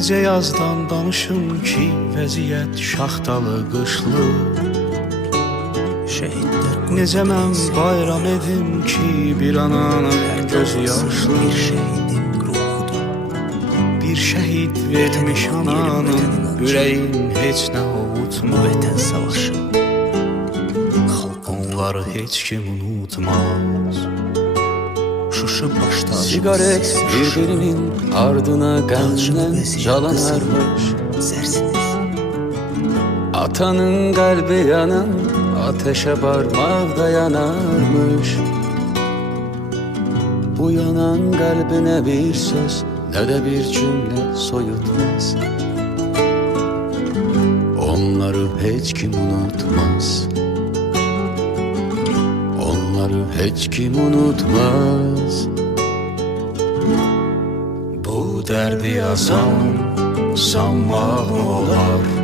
Necə yazdan danışım ki, vəziyyət şaxtalı, qışlı. Necə mən bayram edim ki, bir ananın gözü yaşlı. Bir şəhid vermiş ananın ürəyin heç nə ovutmaz. Vətən savaşı, onları heç kim unutmaz. Şuşa başta Sigaret bir-birinin ardına qəmdən calanarmış. Atanın qəlbi yanan ateşe parmağda yanarmış. Bu yanan qəlbinə bir söz, nə də bir cümlə soyutmaz. Onları heç kim unutmaz. Onları heç kim unutmaz. Bu dərdi yazan sanmaq olar.